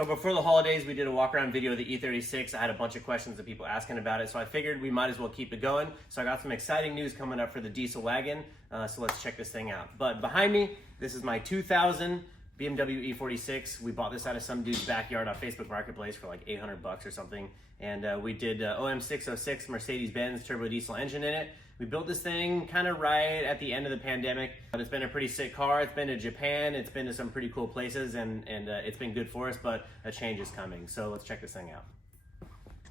So before the holidays, we did a walk around video of the E36. I had a bunch of questions of people asking about it, so I figured we might as well keep it going. So I got some exciting news coming up for the diesel wagon, so let's check this thing out. But behind me, this is my 2000 BMW E46. We bought this out of some dude's backyard on Facebook Marketplace for like 800 bucks or something. And we did OM606 Mercedes-Benz turbo diesel engine in it. We built this thing kind of right at the end of the pandemic, but it's been a pretty sick car. It's been to Japan, it's been to some pretty cool places, and it's been good for us, but a change is coming. So let's check this thing out.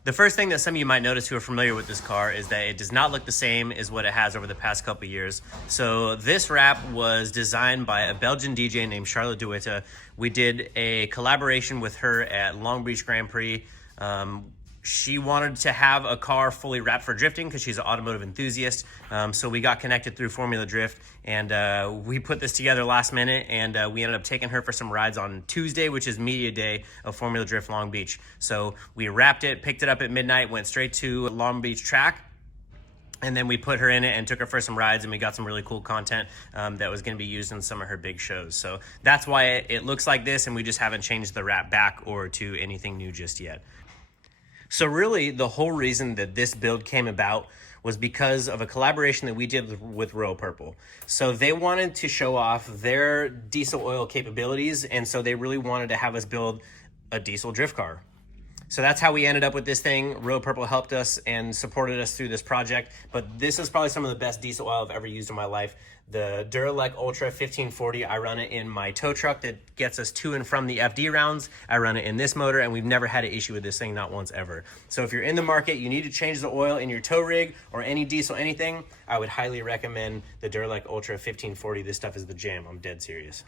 The first thing that some of you might notice who are familiar with this car is that it does not look the same as what it has over the past couple of years. So this wrap was designed by a Belgian DJ named Charlotte de Witte. We did a collaboration with her at Long Beach Grand Prix. She wanted to have a car fully wrapped for drifting because she's an automotive enthusiast. So we got connected through Formula Drift, and we put this together last minute, and we ended up taking her for some rides on Tuesday, which is media day of Formula Drift Long Beach. So we wrapped it, picked it up at midnight, went straight to Long Beach track, and then we put her in it and took her for some rides, and we got some really cool content that was going to be used in some of her big shows. So that's why it looks like this, and we just haven't changed the wrap back or to anything new just yet. So really, the whole reason that this build came about was because of a collaboration that we did with Royal Purple. So they wanted to show off their diesel oil capabilities, and so they really wanted to have us build a diesel drift car. So that's how we ended up with this thing. Royal Purple helped us and supported us through this project, but this is probably some of the best diesel oil I've ever used in my life. The Duralec Ultra 1540, I run it in my tow truck that gets us to and from the FD rounds. I run it in this motor, and we've never had an issue with this thing, not once ever. So if you're in the market, you need to change the oil in your tow rig or any diesel anything, I would highly recommend the Duralec Ultra 1540. This stuff is the jam. I'm dead serious.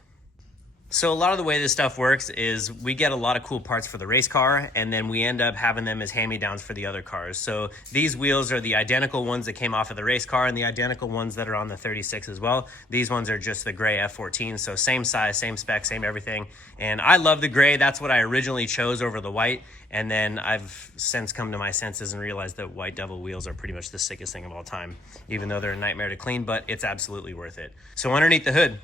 So a lot of the way this stuff works is we get a lot of cool parts for the race car, and then we end up having them as hand-me-downs for the other cars. So these wheels are the identical ones that came off of the race car and the identical ones that are on the 36 as well. These ones are just the gray F14, so same size, same spec, same everything. And I love the gray. That's what I originally chose over the white. And then I've since come to my senses and realized that white devil wheels are pretty much the sickest thing of all time, even though they're a nightmare to clean, but it's absolutely worth it. So underneath the hood,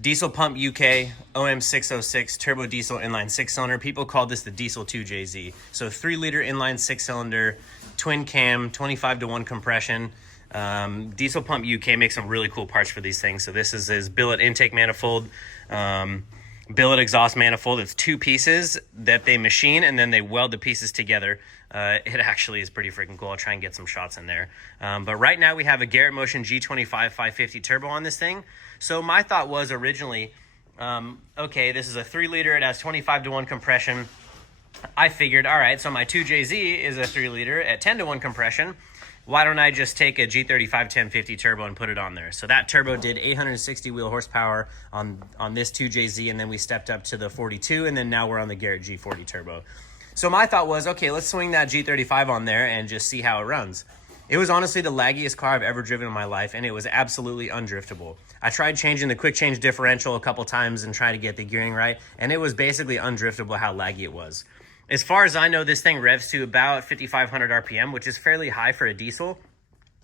Diesel Pump UK OM606 turbo diesel inline 6-cylinder. People call this the Diesel 2JZ. So 3-liter inline 6-cylinder, twin cam, 25-to-1 compression. Diesel Pump UK makes some really cool parts for these things. So this is his billet intake manifold, billet exhaust manifold. It's 2 pieces that they machine, and then they weld the pieces together. It actually is pretty freaking cool. I'll try and get some shots in there. But right now we have a Garrett Motion G25 550 turbo on this thing. So my thought was originally, okay, this is a 3-liter. It has 25-to-1 compression. I figured, all right, so my 2JZ is a 3-liter at 10-to-1 compression. Why don't I just take a G35 1050 turbo and put it on there? So that turbo did 860 wheel horsepower on this 2JZ, and then we stepped up to the 42, and then now we're on the Garrett G40 turbo. So my thought was, okay, let's swing that G35 on there and just see how it runs. It was honestly the laggiest car I've ever driven in my life, and it was absolutely undriftable. I tried changing the quick change differential a couple times and trying to get the gearing right, and it was basically undriftable how laggy it was. As far as I know, this thing revs to about 5,500 RPM, which is fairly high for a diesel,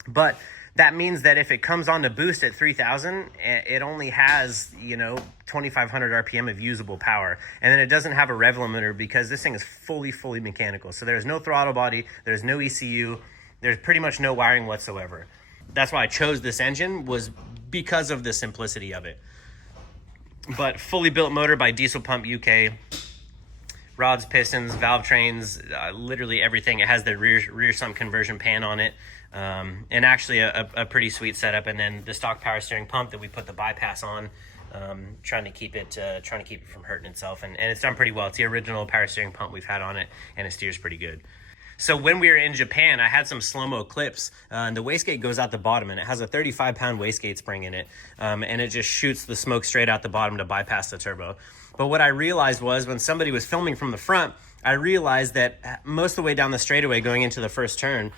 but that means that if it comes on to boost at 3,000, it only has, 2,500 RPM of usable power. And then it doesn't have a rev limiter because this thing is fully mechanical. So there's no throttle body, there's no ECU, there's pretty much no wiring whatsoever. That's why I chose this engine, was because of the simplicity of it. But fully built motor by Diesel Pump UK. Rods, pistons, valve trains, literally everything. It has the rear sump conversion pan on it, and actually a pretty sweet setup. And then the stock power steering pump that we put the bypass on, trying to keep it from hurting itself. And it's done pretty well. It's the original power steering pump we've had on it, and it steers pretty good. So when we were in Japan, I had some slow-mo clips, and the wastegate goes out the bottom, and it has a 35-pound wastegate spring in it, and it just shoots the smoke straight out the bottom to bypass the turbo. But what I realized was when somebody was filming from the front, I realized that most of the way down the straightaway going into the first turn,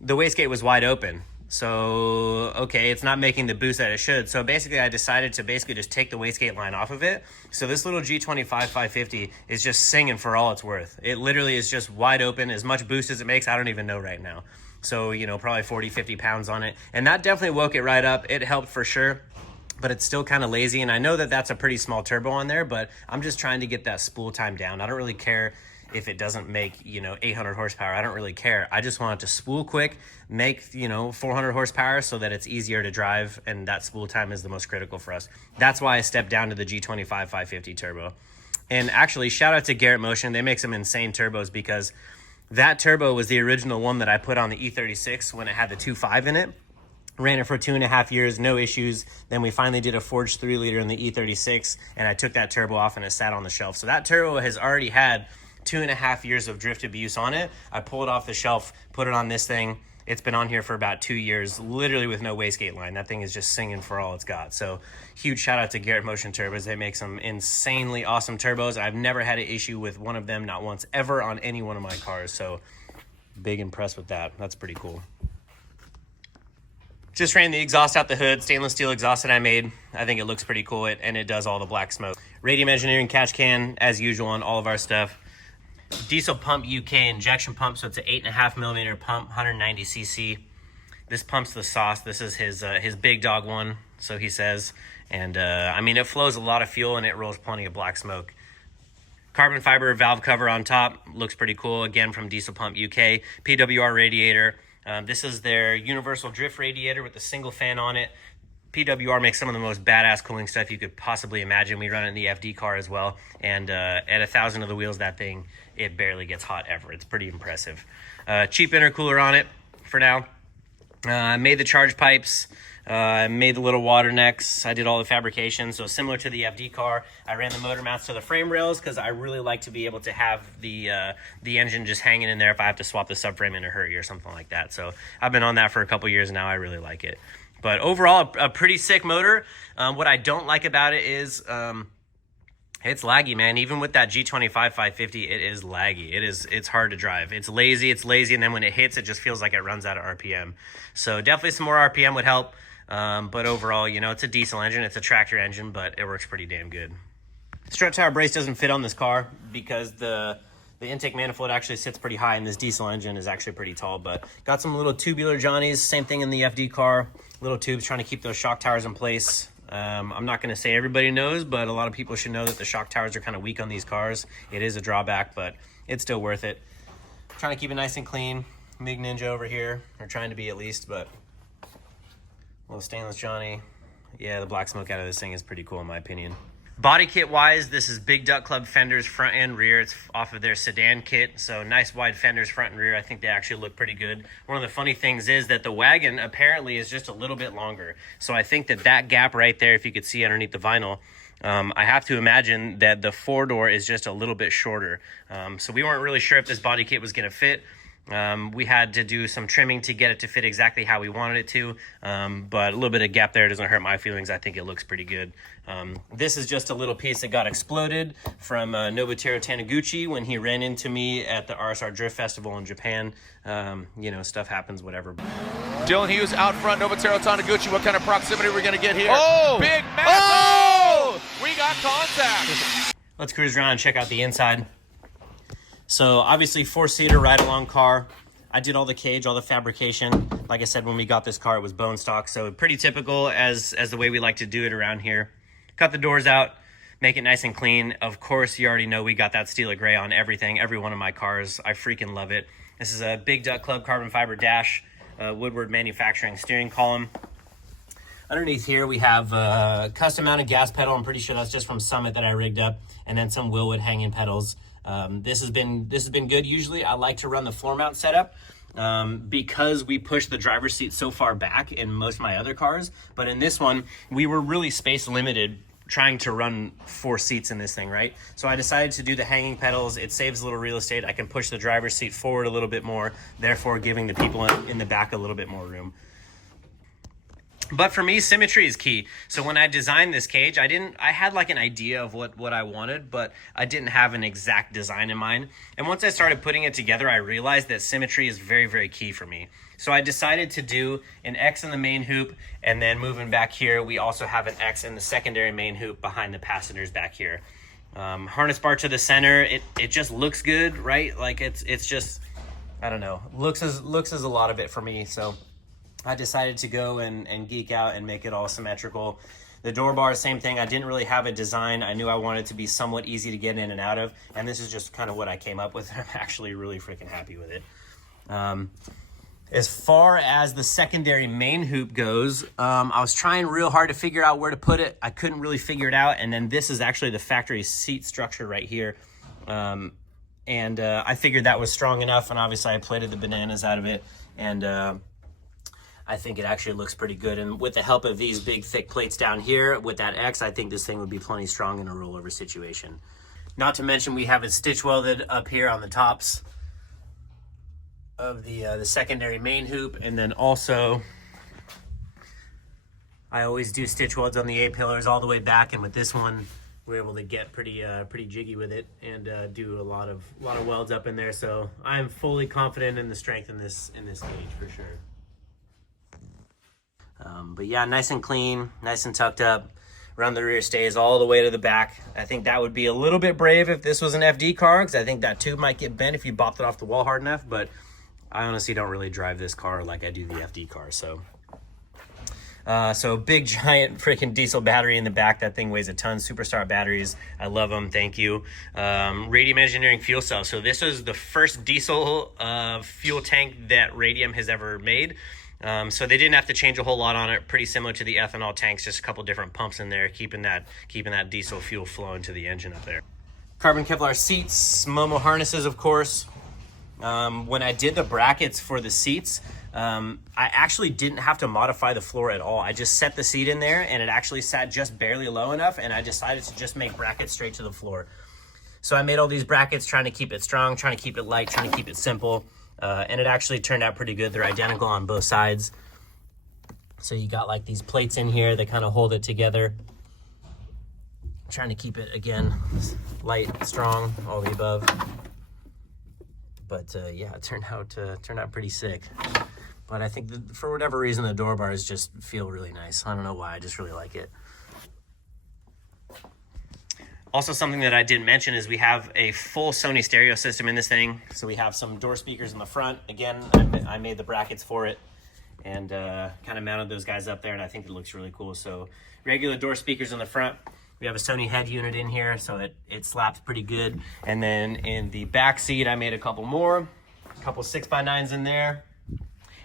the wastegate was wide open. So, okay, it's not making the boost that it should. So basically I decided to just take the wastegate line off of it. So this little G25 550 is just singing for all it's worth. It literally is just wide open. As much boost as it makes, I don't even know right now. So, probably 40, 50 pounds on it. And that definitely woke it right up. It helped for sure. but it's still kind of lazy. And I know that that's a pretty small turbo on there, but I'm just trying to get that spool time down. I don't really care if it doesn't make, 800 horsepower. I don't really care. I just want it to spool quick, make, 400 horsepower so that it's easier to drive, and that spool time is the most critical for us. That's why I stepped down to the G25 550 turbo. And actually, shout out to Garrett Motion. They make some insane turbos, because that turbo was the original one that I put on the E36 when it had the 2.5 in it. Ran it for 2.5 years, no issues. Then we finally did a forged 3-liter in the E36, and I took that turbo off and it sat on the shelf. So that turbo has already had 2.5 years of drift abuse on it. I pulled it off the shelf, put it on this thing. It's been on here for about 2 years, literally with no wastegate line. That thing is just singing for all it's got. So huge shout out to Garrett Motion Turbos. They make some insanely awesome turbos. I've never had an issue with one of them, not once ever, on any one of my cars. So big impressed with that. That's pretty cool. Just ran the exhaust out the hood, stainless steel exhaust that I made. I think it looks pretty cool, and it does all the black smoke. Radium Engineering catch can, as usual on all of our stuff. Diesel Pump UK injection pump, so it's an 8.5 millimeter pump, 190 cc. This pump's the sauce. This is his big dog one, so he says. And I mean, it flows a lot of fuel and it rolls plenty of black smoke. Carbon fiber valve cover on top, looks pretty cool. Again, from Diesel Pump UK. PWR radiator. This is their universal drift radiator with a single fan on it. PWR makes some of the most badass cooling stuff you could possibly imagine. We run it in the FD car as well. And at 1,000 of the wheels, that thing, it barely gets hot ever. It's pretty impressive. Cheap intercooler on it for now. I made the charge pipes. I made the little water necks. I did all the fabrication. So similar to the FD car, I ran the motor mounts to the frame rails because I really like to be able to have the engine just hanging in there if I have to swap the subframe in a hurry or something like that. So I've been on that for a couple years now. I really like it. But overall, a pretty sick motor. What I don't like about it is it's laggy, man. Even with that G25 550, it is laggy. It's hard to drive. It's lazy, and then when it hits, it just feels like it runs out of RPM. So definitely some more RPM would help. But overall, it's a diesel engine. It's a tractor engine, but it works pretty damn good. Strut tower brace doesn't fit on this car because the intake manifold actually sits pretty high, and this diesel engine is actually pretty tall. But got some little tubular Johnnies. Same thing in the FD car. Little tubes trying to keep those shock towers in place. I'm not going to say everybody knows, but a lot of people should know that the shock towers are kind of weak on these cars. It is a drawback, but it's still worth it. Trying to keep it nice and clean. MIG Ninja over here, or trying to be at least, but little stainless Johnny. Yeah, the black smoke out of this thing is pretty cool in my opinion. Body kit wise, this is Big Duck Club fenders front and rear. It's off of their sedan kit, so nice wide fenders front and rear. I think they actually look pretty good. One of the funny things is that the wagon apparently is just a little bit longer, so I think that gap right there, if you could see underneath the vinyl, I have to imagine that the 4-door is just a little bit shorter. So we weren't really sure if this body kit was going to fit. We had to do some trimming to get it to fit exactly how we wanted it to, but a little bit of gap there doesn't hurt my feelings. I think it looks pretty good. This is just a little piece that got exploded from Nobuteru Taniguchi when he ran into me at the RSR Drift Festival in Japan. Stuff happens, whatever. Dylan Hughes out front, Nobuteru Taniguchi. What kind of proximity are we going to get here? Oh! Big mass! Oh! We got contact! Let's cruise around and check out the inside. So obviously 4-seater ride-along car. I did all the cage, all the fabrication. Like I said, when we got this car, it was bone stock. So pretty typical as the way we like to do it around here. Cut the doors out, make it nice and clean. Of course, you already know we got that steel gray on everything, every one of my cars. I freaking love it. This is a Big Duck Club carbon fiber dash, Woodward Manufacturing steering column. Underneath here, we have a custom mounted gas pedal. I'm pretty sure that's just from Summit that I rigged up, and then some Willwood hanging pedals. This has been good. Usually I like to run the floor mount setup because we push the driver's seat so far back in most of my other cars. But in this one, we were really space limited trying to run 4 seats in this thing, right? So I decided to do the hanging pedals. It saves a little real estate. I can push the driver's seat forward a little bit more, therefore giving the people in the back a little bit more room. But for me, symmetry is key. So when I designed this cage, I had like an idea of what I wanted, but I didn't have an exact design in mind. And once I started putting it together, I realized that symmetry is very, very key for me. So I decided to do an X in the main hoop, and then moving back here, we also have an X in the secondary main hoop behind the passengers back here. Harness bar to the center, it just looks good, right? Like it's just, I don't know, looks is a lot of it for me. So I decided to go and geek out and make it all symmetrical. The door bar, same thing. I didn't really have a design. I knew I wanted it to be somewhat easy to get in and out of, and this is just kind of what I came up with. I'm actually really freaking happy with it. As far as the secondary main hoop goes, I was trying real hard to figure out where to put it. I couldn't really figure it out, and then this is actually the factory seat structure right here. I figured that was strong enough, and obviously I plated the bananas out of it, and I think it actually looks pretty good. And with the help of these big thick plates down here with that X, I think this thing would be plenty strong in a rollover situation. Not to mention we have it stitch welded up here on the tops of the secondary main hoop, and then also I always do stitch welds on the A-pillars all the way back, and with this one we're able to get pretty jiggy with it and do a lot of welds up in there. So I'm fully confident in the strength in this gauge for sure. But yeah, nice and clean, nice and tucked up. Around the rear stays all the way to the back. I think that would be a little bit brave if this was an FD car, because I think that tube might get bent if you bopped it off the wall hard enough, but I honestly don't really drive this car like I do the FD car. So big giant freaking diesel battery in the back. That thing weighs a ton. Superstar batteries, I love them, thank you. Radium Engineering fuel cell. So this is the first diesel fuel tank that Radium has ever made. So they didn't have to change a whole lot on it. Pretty similar to the ethanol tanks, just a couple different pumps in there, keeping that diesel fuel flowing to the engine up there. Carbon Kevlar seats, Momo harnesses, of course. When I did the brackets for the seats, I actually didn't have to modify the floor at all. I just set the seat in there, and it actually sat just barely low enough, and I decided to just make brackets straight to the floor. So I made all these brackets, trying to keep it strong, trying to keep it light, trying to keep it simple, and it actually turned out pretty good. They're identical on both sides. So you got like these plates in here that kind of hold it together. Trying to keep it, again, light, strong, all the above. But yeah, it turned out pretty sick. But I think for whatever reason, the door bars just feel really nice. I don't know why, I just really like it. Also, something that I didn't mention is we have a full Sony stereo system in this thing. So we have some door speakers in the front. Again, I made the brackets for it and kind of mounted those guys up there, and I think it looks really cool. So regular door speakers in the front. We have a Sony head unit in here, so it slaps pretty good. And then in the back seat, I made a couple 6x9s in there.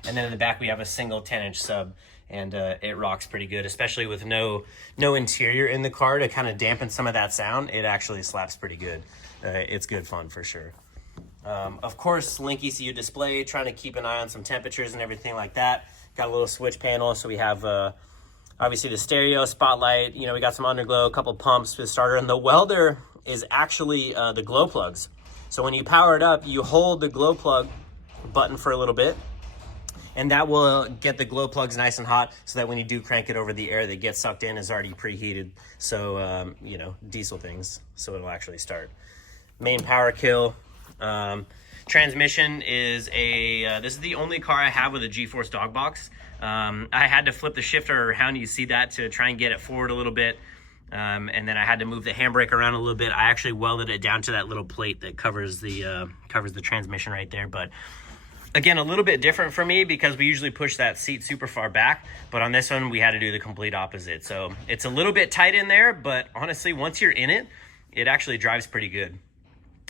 And then in the back, we have a single 10-inch sub, and it rocks pretty good, especially with no interior in the car to kind of dampen some of that sound. It actually slaps pretty good. It's good fun for sure. Of course, Link ECU display, trying to keep an eye on some temperatures and everything like that. Got a little switch panel, so we have obviously the stereo, spotlight, we got some underglow, a couple pumps for the starter, and the welder is actually the glow plugs. So when you power it up, you hold the glow plug button for a little bit, and that will get the glow plugs nice and hot, so that when you do crank it over, the air that gets sucked in is already preheated. So, diesel things, so it'll actually start. Main power kill. Transmission is this is the only car I have with a G-force dog box. I had to flip the shifter around, you see that, to try and get it forward a little bit. And then I had to move the handbrake around a little bit. I actually welded it down to that little plate that covers the transmission right there. But again, a little bit different for me because we usually push that seat super far back. But on this one, we had to do the complete opposite. So it's a little bit tight in there, but honestly, once you're in it, it actually drives pretty good.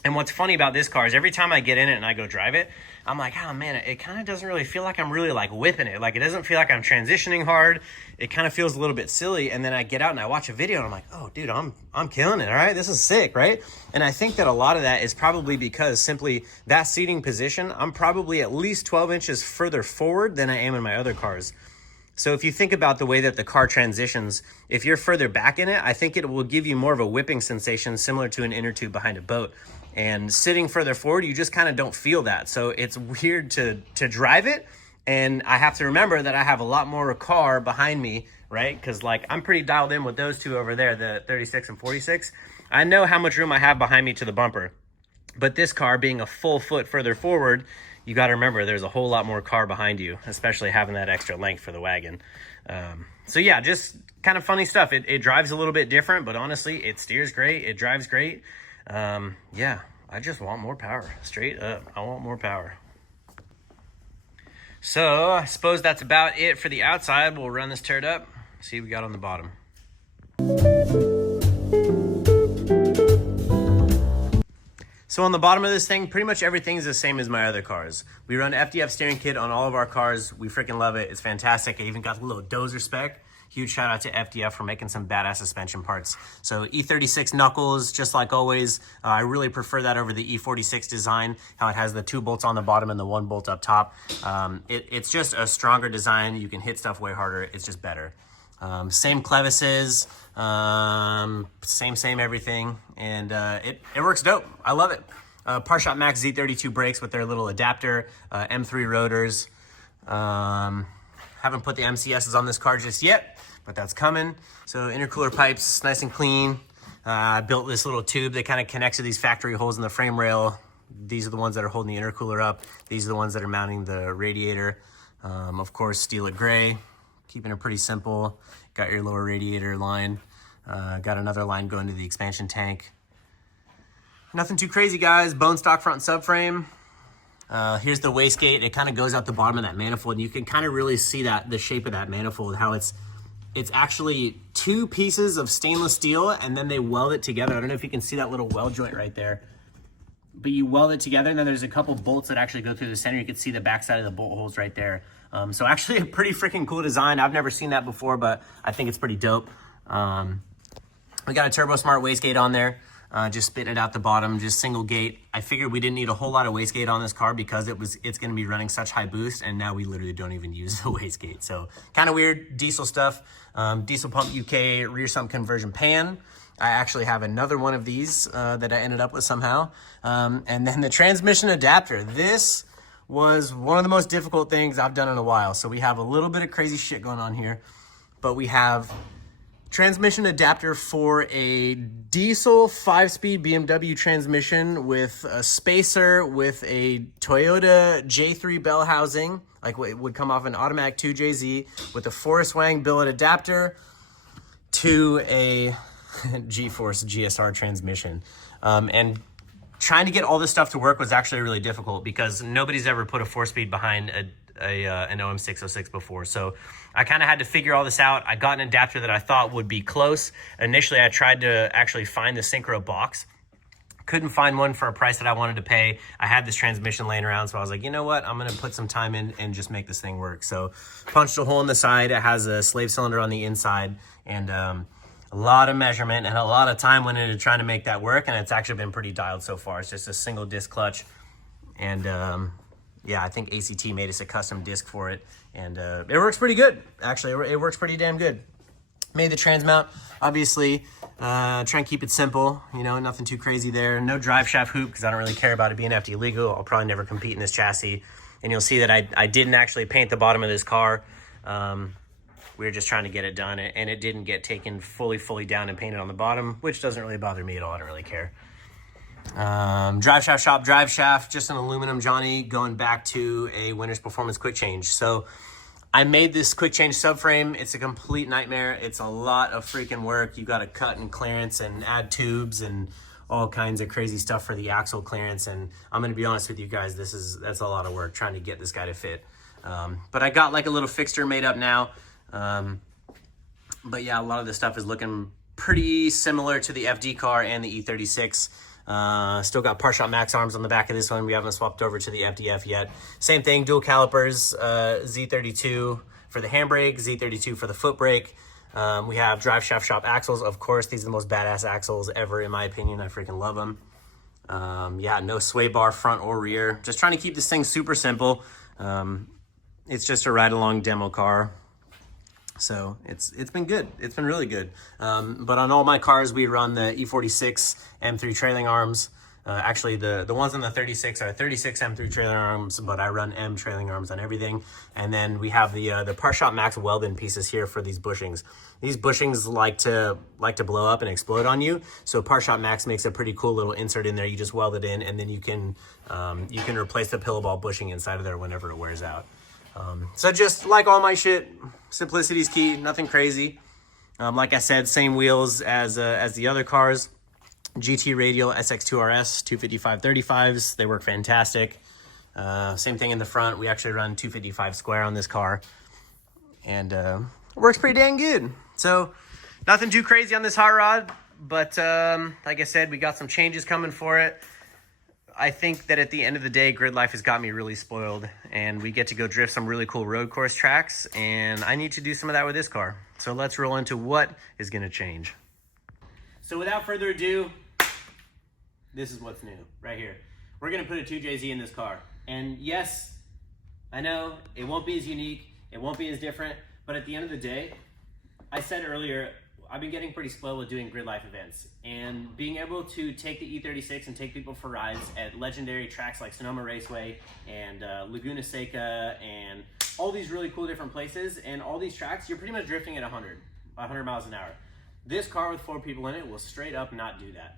And what's funny about this car is every time I get in it and I go drive it, I'm like, oh man, it kind of doesn't really feel like I'm really like whipping it. Like it doesn't feel like I'm transitioning hard. It kind of feels a little bit silly. And then I get out and I watch a video and I'm like, oh dude, I'm killing it. All right, this is sick, right? And I think that a lot of that is probably because simply that seating position, I'm probably at least 12 inches further forward than I am in my other cars. So if you think about the way that the car transitions, if you're further back in it, I think it will give you more of a whipping sensation similar to an inner tube behind a boat. And sitting further forward, you just kind of don't feel that. So it's weird to drive it. And I have to remember that I have a lot more car behind me, right? Because like I'm pretty dialed in with those two over there, the 36 and 46. I know how much room I have behind me to the bumper. But this car being a full foot further forward, you got to remember there's a whole lot more car behind you, especially having that extra length for the wagon. So yeah, just kind of funny stuff. It drives a little bit different, but honestly, it steers great. It drives great. Yeah, I just want more power. Straight up, I want more power. So I suppose that's about it for the outside. We'll run this turd up, see what we got on the bottom. So on the bottom of this thing, pretty much everything's the same as my other cars. We run FDF steering kit on all of our cars. We freaking love it. It's fantastic. I even got a little dozer spec. Huge shout out to FDF for making some badass suspension parts. So E36 knuckles, just like always. I really prefer that over the E46 design, how it has the 2 bolts on the bottom and the 1 bolt up top. It's just a stronger design. You can hit stuff way harder. It's just better. Same clevises, same everything, and it works dope. I love it. Parshot Max Z32 brakes with their little adapter, M3 rotors. Haven't put the MCSs on this car just yet, but that's coming. So intercooler pipes, nice and clean. I built this little tube that kind of connects to these factory holes in the frame rail. These are the ones that are holding the intercooler up. These are the ones that are mounting the radiator. Of course, steel it gray. Keeping it pretty simple. Got your lower radiator line. Got another line going to the expansion tank. Nothing too crazy, guys. Bone stock front subframe. Here's the wastegate. It kind of goes out the bottom of that manifold, and you can kind of really see that the shape of that manifold, how it's actually 2 pieces of stainless steel, and then they weld it together. I don't know if you can see that little weld joint right there, but you weld it together, and then there's a couple bolts that actually go through the center. You can see the backside of the bolt holes right there. So actually a pretty freaking cool design. I've never seen that before, but I think it's pretty dope. We got a Turbo Smart wastegate on there. Just spitting it out the bottom, just single gate. I figured we didn't need a whole lot of wastegate on this car because it's going to be running such high boost, and now we literally don't even use the wastegate. So kind of weird diesel stuff. Diesel Pump UK rear sump conversion pan. I actually have another one of these that I ended up with somehow. And then the transmission adapter. This was one of the most difficult things I've done in a while. So we have a little bit of crazy shit going on here, but we have transmission adapter for a diesel 5-speed BMW transmission with a spacer with a Toyota J3 bell housing, like it would come off an automatic 2JZ, with a Forest Wang billet adapter to a G-Force GSR transmission. And trying to get all this stuff to work was actually really difficult because nobody's ever put a 4-speed behind an OM606 before. So I kind of had to figure all this out. I got an adapter that I thought would be close. Initially, I tried to actually find the Synchro box. Couldn't find one for a price that I wanted to pay. I had this transmission laying around, so I was like, you know what? I'm going to put some time in and just make this thing work. So punched a hole in the side. It has a slave cylinder on the inside, and a lot of measurement and a lot of time went into trying to make that work, and it's actually been pretty dialed so far. It's just a single disc clutch, and yeah, I think ACT made us a custom disc for it, and it works pretty good. Actually, it works pretty damn good. Made the trans mount, obviously. Try and keep it simple, you know, nothing too crazy there. No drive shaft hoop because I don't really care about it being FD legal. I'll probably never compete in this chassis, and you'll see that I didn't actually paint the bottom of this car. We were just trying to get it done, and it didn't get taken fully down and painted on the bottom, which doesn't really bother me at all. I don't really care. Drive shaft shop, drive shaft, just an aluminum Johnny going back to a Winner's Performance quick change. So I made this quick change subframe. It's a complete nightmare. It's a lot of freaking work. You got to cut and clearance and add tubes and all kinds of crazy stuff for the axle clearance. And I'm going to be honest with you guys, that's a lot of work trying to get this guy to fit. But I got like a little fixture made up now. But yeah, a lot of this stuff is looking pretty similar to the FD car and the E36. Still got Parshot Max arms on the back of this one. We haven't swapped over to the FDF yet. Same thing, dual calipers, Z32 for the handbrake, Z32 for the foot brake. We have drive shaft shop axles. Of course, these are the most badass axles ever, in my opinion. I freaking love them. Yeah, no sway bar front or rear. Just trying to keep this thing super simple. It's just a ride-along demo car. So it's been good. It's been really good. But on all my cars, we run the E46 M3 trailing arms. Actually, the ones on the 36 are 36 M3 trailing arms, but I run M trailing arms on everything. And then we have the Parshot Max weld-in pieces here for these bushings. These bushings like to blow up and explode on you. So Parshot Max makes a pretty cool little insert in there. You just weld it in, and then you can replace the pillow ball bushing inside of there whenever it wears out. So just like all my shit, simplicity's key, nothing crazy. Like I said, same wheels as the other cars. GT Radial SX2RS 255/35s. They work fantastic. Same thing in the front. We actually run 255 square on this car, and it works pretty dang good. So Nothing too crazy on this hot rod, but like I said, we got some changes coming for it. I think that at the end of the day, grid life has got me really spoiled, and we get to go drift some really cool road course tracks, and I need to do some of that with this car. So let's roll into what is gonna change. So without further ado, this is what's new right here. We're gonna put a 2JZ in this car. And yes, I know it won't be as unique, it won't be as different, but at the end of the day, I said earlier, I've been getting pretty spoiled with doing grid life events, and being able to take the E36 and take people for rides at legendary tracks like Sonoma Raceway and Laguna Seca and all these really cool different places, and all these tracks, you're pretty much drifting at 100 miles an hour. This car with 4 people in it will straight up not do that.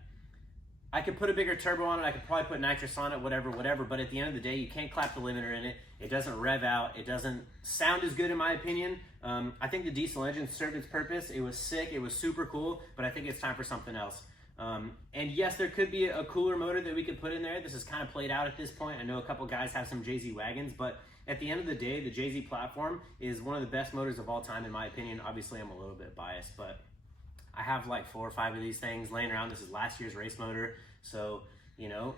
I could put a bigger turbo on it, I could probably put nitrous on it, whatever, but at the end of the day, you can't clap the limiter in it. It doesn't rev out, it doesn't sound as good in my opinion. I think the diesel engine served its purpose. It was sick, it was super cool, but I think it's time for something else. And yes, there could be a cooler motor that we could put in there. This is kind of played out at this point. I know a couple guys have some JZ wagons, but at the end of the day, the JZ platform is one of the best motors of all time in my opinion. Obviously, I'm a little bit biased, but I have like 4 or 5 of these things laying around. This is last year's race motor. So, you know,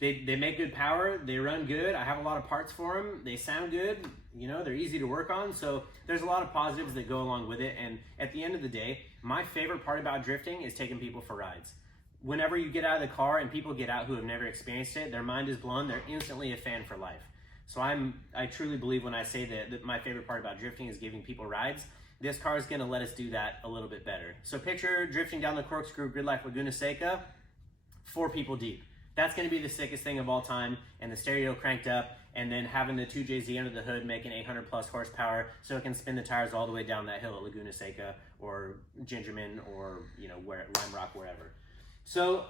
they make good power, they run good, I have a lot of parts for them, they sound good, you know, they're easy to work on, so there's a lot of positives that go along with it. And at the end of the day, my favorite part about drifting is taking people for rides. Whenever you get out of the car and people get out who have never experienced it, their mind is blown, they're instantly a fan for life. So I truly believe when I say that my favorite part about drifting is giving people rides. This car is gonna let us do that a little bit better. So picture drifting down the corkscrew grid life Laguna Seca, 4 people deep. That's gonna be the sickest thing of all time, and the stereo cranked up, and then having the 2JZ under the hood making 800 plus horsepower so it can spin the tires all the way down that hill at Laguna Seca or Gingerman or, you know, Lime Rock, wherever. So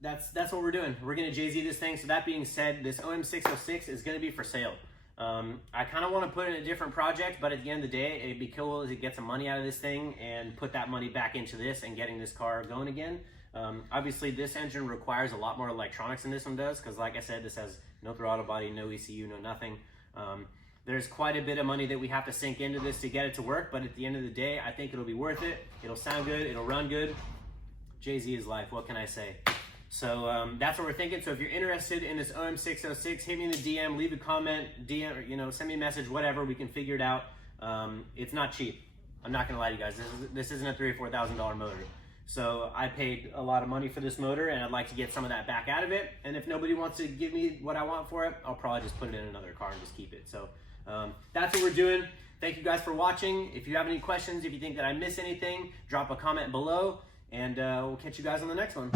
that's what we're doing. We're gonna JZ this thing. So that being said, this OM606 is gonna be for sale. I kind of want to put it in a different project, but at the end of the day, it'd be cool to get some money out of this thing and put that money back into this and getting this car going again. Obviously, this engine requires a lot more electronics than this one does, because like I said, this has no throttle body, no ECU, no nothing. There's quite a bit of money that we have to sink into this to get it to work, but at the end of the day, I think it'll be worth it. It'll sound good, it'll run good. JZ is life, what can I say? So that's what we're thinking. So if you're interested in this OM606, hit me in the DM, leave a comment, DM, you know, send me a message, whatever, we can figure it out. It's not cheap. I'm not gonna lie to you guys. This isn't a $3,000 or $4,000 motor. So I paid a lot of money for this motor, and I'd like to get some of that back out of it. And if nobody wants to give me what I want for it, I'll probably just put it in another car and just keep it. So that's what we're doing. Thank you guys for watching. If you have any questions, if you think that I missed anything, drop a comment below, and we'll catch you guys on the next one.